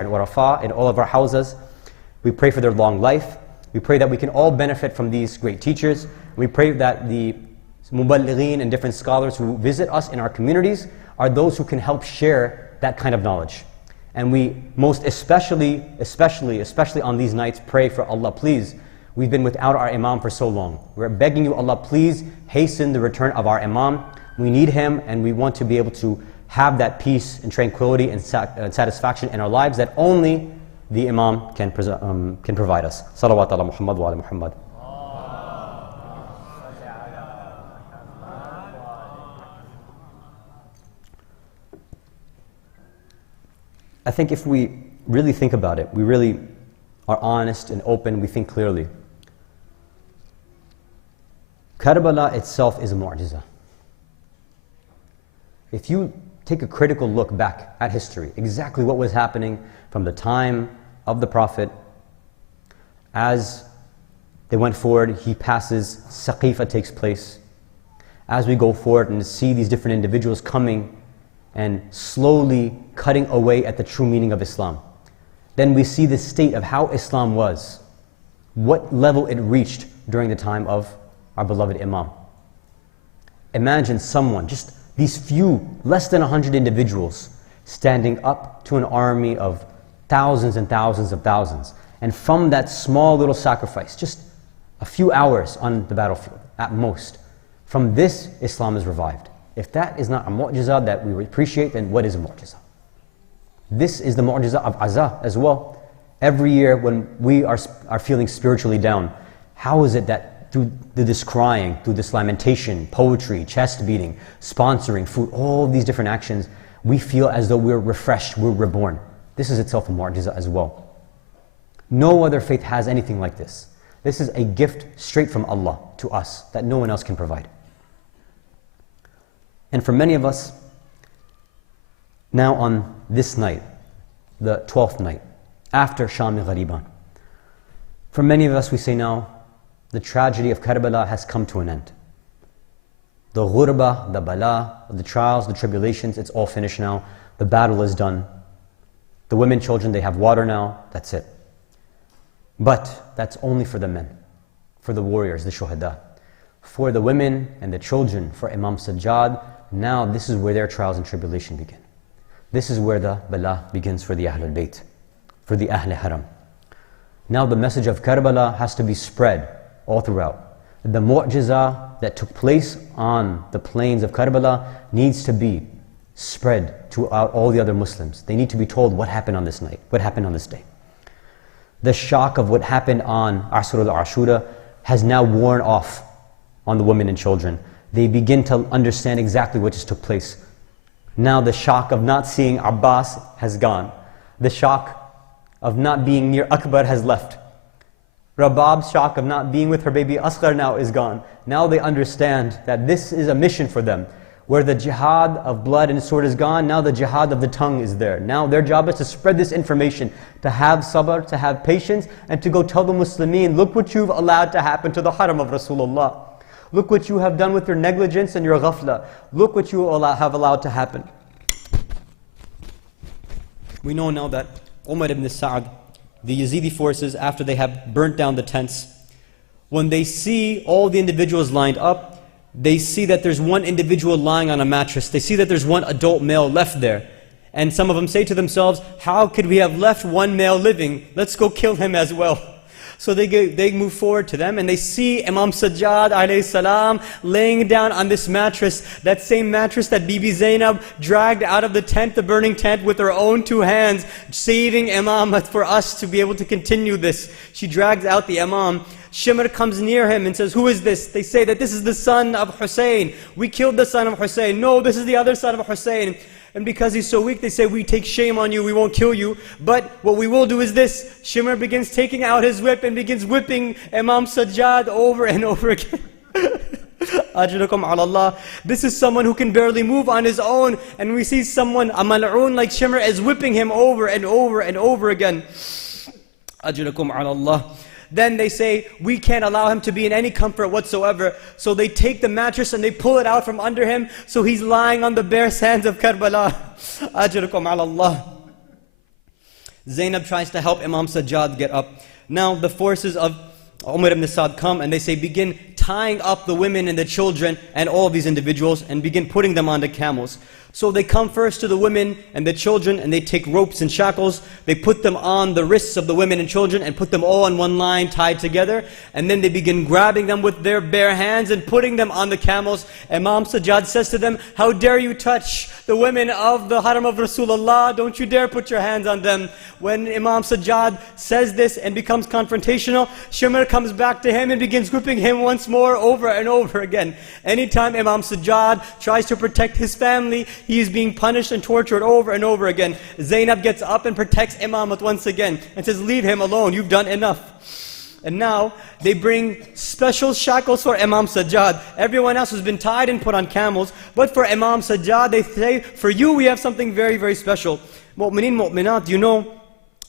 and Warafah in all of our houses. We pray for their long life. We pray that we can all benefit from these great teachers. We pray that the muballighin and different scholars who visit us in our communities are those who can help share that kind of knowledge. And we most especially on these nights pray for Allah, please. We've been without our Imam for so long. We're begging you, Allah, please hasten the return of our Imam. We need him, and we want to be able to have that peace and tranquility and satisfaction in our lives that only the Imam can provide us. Salawat ala Muhammad wa ala Muhammad. I think if we really think about it, we really are honest and open, we think clearly. Karbala itself is a mu'jiza. If you take a critical look back at history, exactly what was happening from the time of the Prophet, as they went forward, he passes, Saqifa takes place. As we go forward and see these different individuals coming and slowly cutting away at the true meaning of Islam, then we see the state of how Islam was, what level it reached during the time of our beloved Imam. Imagine someone, just these few, less than 100 individuals, standing up to an army of thousands and thousands of thousands. And from that small little sacrifice, just a few hours on the battlefield, at most, from this, Islam is revived. If that is not a mu'jiza that we appreciate, then what is a mu'jiza? This is the mu'jiza of Azah as well. Every year when we are feeling spiritually down, how is it that through this crying, through this lamentation, poetry, chest beating, sponsoring, food, all these different actions, we feel as though we're refreshed, we're reborn. This is itself a mu'jiza as well. No other faith has anything like this. This is a gift straight from Allah to us that no one else can provide. And for many of us, now on this night, the 12th night, after Sham-e Ghariban, for many of us we say now, the tragedy of Karbala has come to an end. The ghurba, the bala, the trials, the tribulations, it's all finished now. The battle is done. The women, children, they have water now, that's it. But that's only for the men, for the warriors, the shuhada. For the women and the children, for Imam Sajjad, now this is where their trials and tribulation begin. This is where the bala begins for the Ahlul Bayt, for the Ahl Haram. Now the message of Karbala has to be spread all throughout. The mu'jiza that took place on the plains of Karbala needs to be spread to all the other Muslims. They need to be told what happened on this night, what happened on this day. The shock of what happened on Asr al-Ashura has now worn off on the women and children. They begin to understand exactly what just took place. Now the shock of not seeing Abbas has gone. The shock of not being near Akbar has left. Rabab's shock of not being with her baby Asghar now is gone. Now they understand that this is a mission for them. Where the jihad of blood and sword is gone, now the jihad of the tongue is there. Now their job is to spread this information, to have sabr, to have patience, and to go tell the Muslimin, look what you've allowed to happen to the haram of Rasulullah. Look what you have done with your negligence and your ghafla. Look what you have allowed to happen. We know now that Umar ibn Sa'd, the Yazidi forces, after they have burnt down the tents, when they see all the individuals lined up, they see that there's one individual lying on a mattress. They see that there's one adult male left there. And some of them say to themselves, how could we have left one male living? Let's go kill him as well. So they move forward to them and they see Imam Sajjad alayhi salam laying down on this mattress, that same mattress that Bibi Zainab dragged out of the tent, the burning tent, with her own two hands, saving Imam for us to be able to continue this. She drags out the Imam. Shimr comes near him and says, who is this? They say that this is the son of Hussein. We killed the son of Hussein. No, this is the other son of Hussein. And because he's so weak, they say, we take shame on you, we won't kill you. But what we will do is this. Shimr begins taking out his whip and begins whipping Imam Sajjad over and over again. Ajrakum ala Allah. This is someone who can barely move on his own. And we see someone, a mal'oon like Shimr, is whipping him over and over and over again. Ajrakum ala Allah. Then they say, we can't allow him to be in any comfort whatsoever. So they take the mattress and they pull it out from under him. So he's lying on the bare sands of Karbala. Ajrakum ala Allah. Zainab tries to help Imam Sajjad get up. Now the forces of Umar ibn Saad come and they say, begin tying up the women and the children and all of these individuals and begin putting them onto camels. So they come first to the women and the children and they take ropes and shackles. They put them on the wrists of the women and children and put them all in one line tied together. And then they begin grabbing them with their bare hands and putting them on the camels. Imam Sajjad says to them, how dare you touch the women of the Haram of Rasulullah? Don't you dare put your hands on them. When Imam Sajjad says this and becomes confrontational, Shimr comes back to him and begins whipping him once more over and over again. Anytime Imam Sajjad tries to protect his family, he is being punished and tortured over and over again. Zainab gets up and protects Imamat once again and says, leave him alone, you've done enough. And now they bring special shackles for Imam Sajjad. Everyone else has been tied and put on camels, but for Imam Sajjad they say, for you we have something very, very special. Mu'mineen, mu'minat, you know,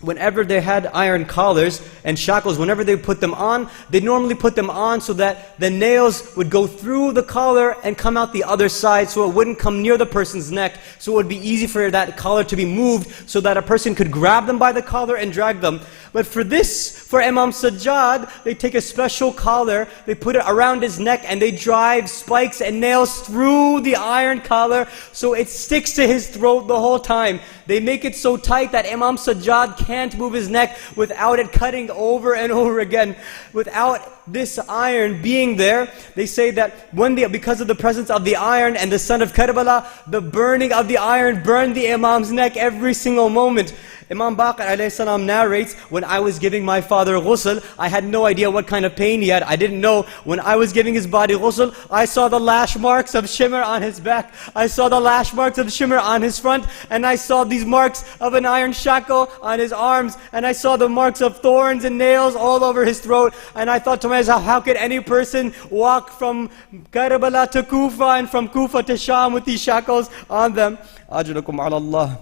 whenever they had iron collars and shackles, whenever they put them on, they normally put them on so that the nails would go through the collar and come out the other side, so it wouldn't come near the person's neck, so it would be easy for that collar to be moved so that a person could grab them by the collar and drag them. But for this, for Imam Sajjad, they take a special collar, they put it around his neck and they drive spikes and nails through the iron collar so it sticks to his throat the whole time. They make it so tight that Imam Sajjad can't move his neck without it cutting over and over again. Without this iron being there, they say that because of the presence of the iron and the sun of Karbala, the burning of the iron burned the Imam's neck every single moment. Imam Baqir alayhi salam narrates, when I was giving my father ghusl, I had no idea what kind of pain he had. I didn't know. When I was giving his body ghusl, I saw the lash marks of shimmer on his back. I saw the lash marks of shimmer on his front. And I saw these marks of an iron shackle on his arms. And I saw the marks of thorns and nails all over his throat. And I thought to myself, how could any person walk from Karbala to Kufa and from Kufa to Sham with these shackles on them? Ajrakum ala Allah.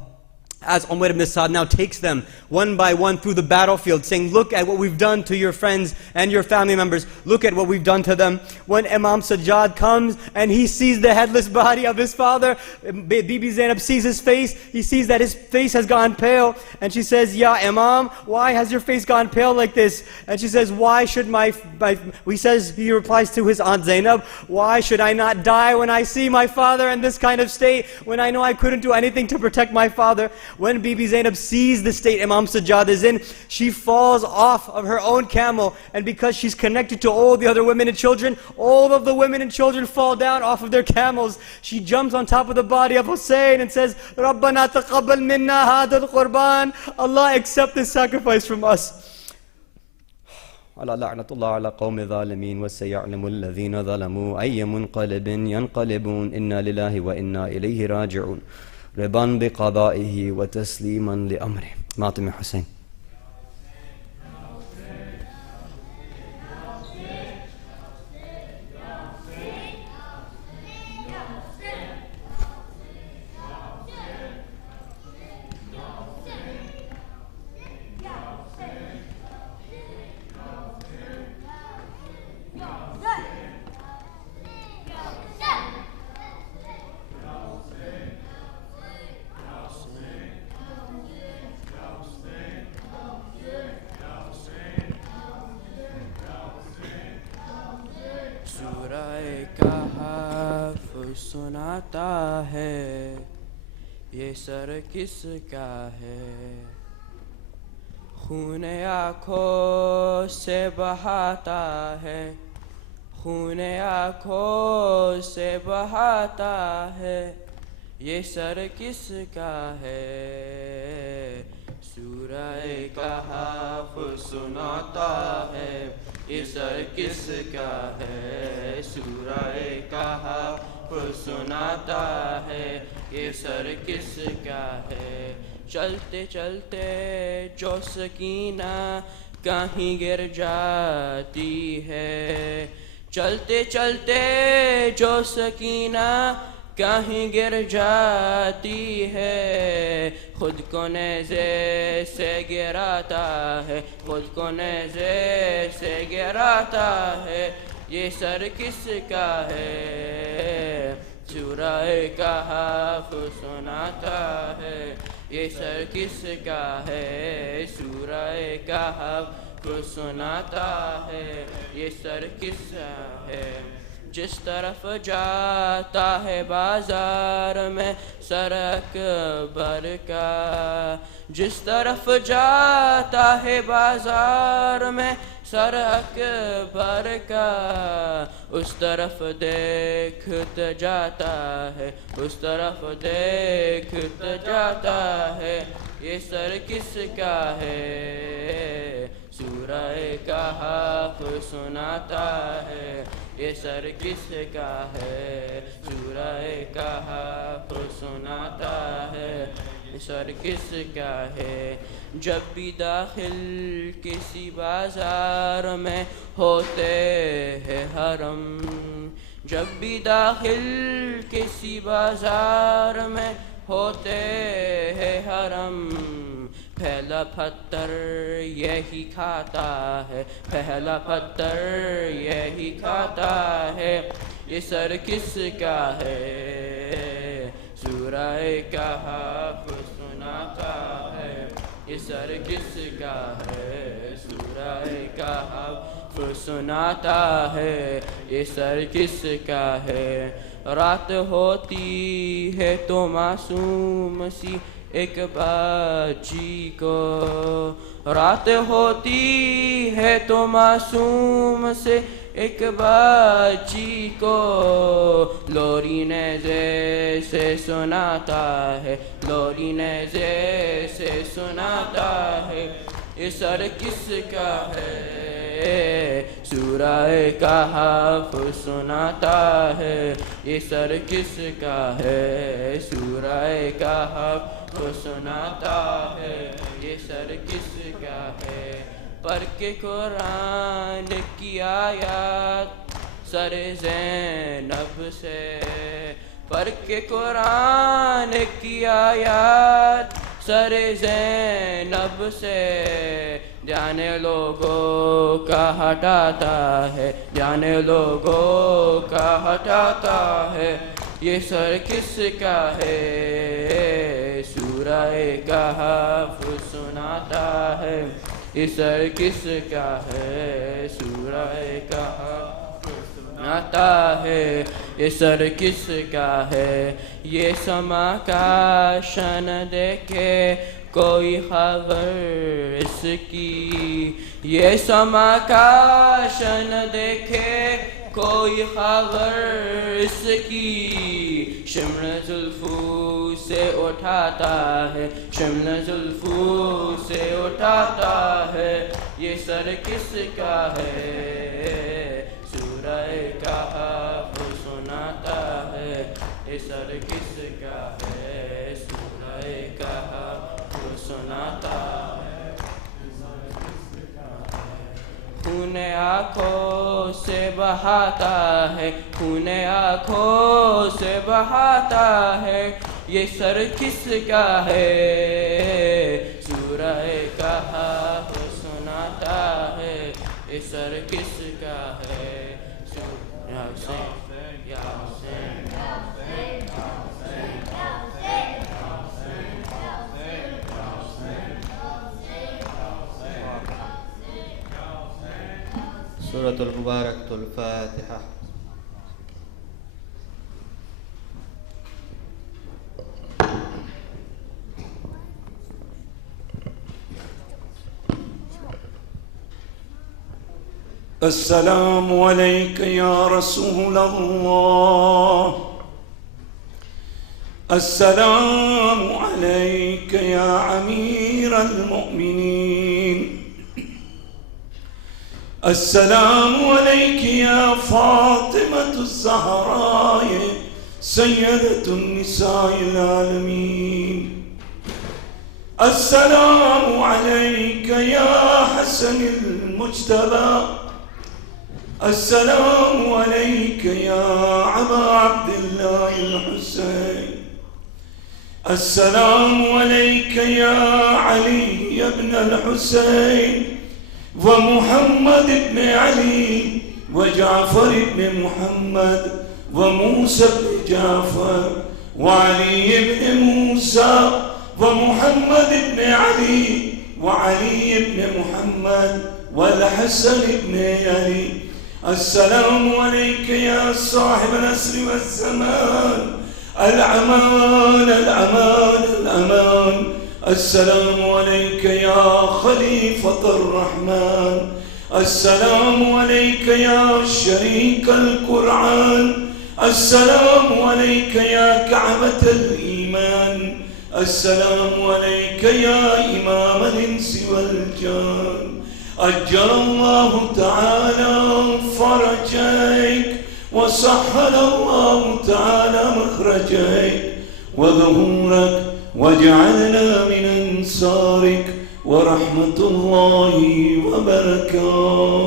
As Umar ibn Saad now takes them one by one through the battlefield, saying, look at what we've done to your friends and your family members. Look at what we've done to them. When Imam Sajjad comes and he sees the headless body of his father, Bibi Zainab sees his face. He sees that his face has gone pale. And she says, Ya Imam, why has your face gone pale like this? And she says, why should he replies to his aunt Zainab, why should I not die when I see my father in this kind of state, when I know I couldn't do anything to protect my father? When Bibi Zainab sees the state Imam Sajjad is in, she falls off of her own camel, and because she's connected to all the other women and children, all of the women and children fall down off of their camels. She jumps on top of the body of Hussein and says, Rabbana taqabbal minna hadha al-qurban. Allah, accept this sacrifice from us. على لعنة الله على قوم الظالمين وسيعلم الذين ظلموا أي منقلب ينقلبون إنا لله وإنا إليه راجعون رضا بقضائه وتسليما لأمره. ماطمة حسين. सुनाता है ये सर किसका है खून आँखों से बहाता है खून आँखों से बहाता है ये सर किसका है सूरह कहफ सुनाता है ये सर किसका है सूरह कहफ सुनाता है ये सर किसका है चलते चलते जो सकीना कहीं गिर जाती है चलते चलते जो सकीना कहीं गिर जाती है खुद को नेज़े से गिराता है खुद को नेज़े से गिराता है ये सर किसका है सूरह कहफ सुनाता है یہ سر کس کا ہے سورہ کہف سناتا ہے یہ سر کس کا ہے جس طرف جاتا ہے بازار میں سر اکبر کا جس طرف جاتا ہے بازار میں سر اکبر کا اس طرف دیکھتا جاتا ہے اس طرف دیکھتا جاتا ہے یہ سر کس کا ہے سورہ کہف سناتا ہے یہ سر کس کا ہے سورہ کہف سناتا ہے یہ سر کس کا ہے جب بھی داخل کسی بازار میں ہوتے ہیں حرم جب بھی داخل کسی بازار میں ہوتے ہیں حرم پہلا پتھر یہی کھاتا ہے پہلا پتھر یہی کھاتا ہے یہ سر کس کا ہے سورہ کہف سناتا ہے یہ سر کس کا ہے سورہ کہف سناتا ہے یہ سر کس کا ہے رات ہوتی ہے تو معصوم سی ایک بچی کو رات ہوتی ہے تو معصوم سے ایک بچی کو لوری نیزے سے سناتا ہے لوری نیزے سے سناتا ہے یہ سر کس کا ہے سورہ کہف سناتا ہے یہ سر کس کا ہے سورہ کہف سناتا ہے یہ سر کس کا ہے پر کے قرآن کی آیات سر زینب سے پر کے قرآن کی آیات سر زینب سے جانے لوگوں کا ہٹاتا ہے جانے لوگوں کا ہٹاتا ہے یہ سر کس کا ہے سورہ کہف سناتا ہے یہ سر کس کا ہے سورہ کہف سناتا ہے یہ سر کس کا ہے یہ سما کا شان دیکھے کوئی خبر اس کی یہ سما کا شان دیکھے کوئی خبر اس کی شمل زلفوں سے اٹھاتا ہے شمل زلفوں سے اٹھاتا ہے یہ سر کس کا ہے سورہ کہف سناتا ہے یہ سر کس کا ہے سورہ کہف سناتا ہے خون آنکھوں سے بہاتا ہے خون آنکھوں سے بہاتا ہے یہ سر کس کا ہے سورہ کہف سناتا ہے یہ سر کس کا ہے یا حسین یا حسین سورة المباركة الفاتحة. السلام عليك يا رسول الله السلام عليك يا أمير المؤمنين السلام عليك يا فاطمة الزهراء سيدة النساء العالمين السلام عليك يا حسن المجتبى السلام عليك يا أبا عبد الله الحسين السلام عليك يا علي بن الحسين ومحمد بن علي وجعفر بن محمد وموسى بن جعفر وعلي بن موسى ومحمد بن علي وعلي بن محمد والحسن بن علي. السلام عليك يا صاحب العصر والزمان، الأمان الأمان الأمان. السلام عليك يا خليفة الرحمن، السلام عليك يا شريك القرآن، السلام عليك يا كعبة الإيمان، السلام عليك يا إمام الإنس والجان. أجل الله تعالى فرجك وسهل الله تعالى مخرجك وظهورك، وجعلنا من أنصارك، ورحمة الله وبركاته.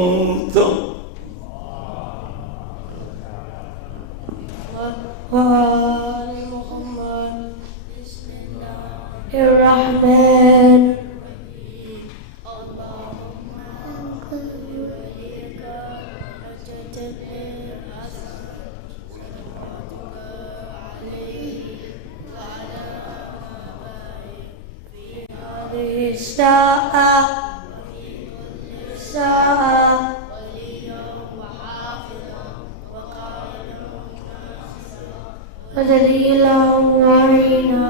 وآل محمد. بسم الله الرحمن الرحيم. اللهم أنت وليك أجتنب صلواتك عليه وعلى آبائه في هذه الساعة وفي كل ساعة، وليا وحافظا وقائدا ودليلا وعينا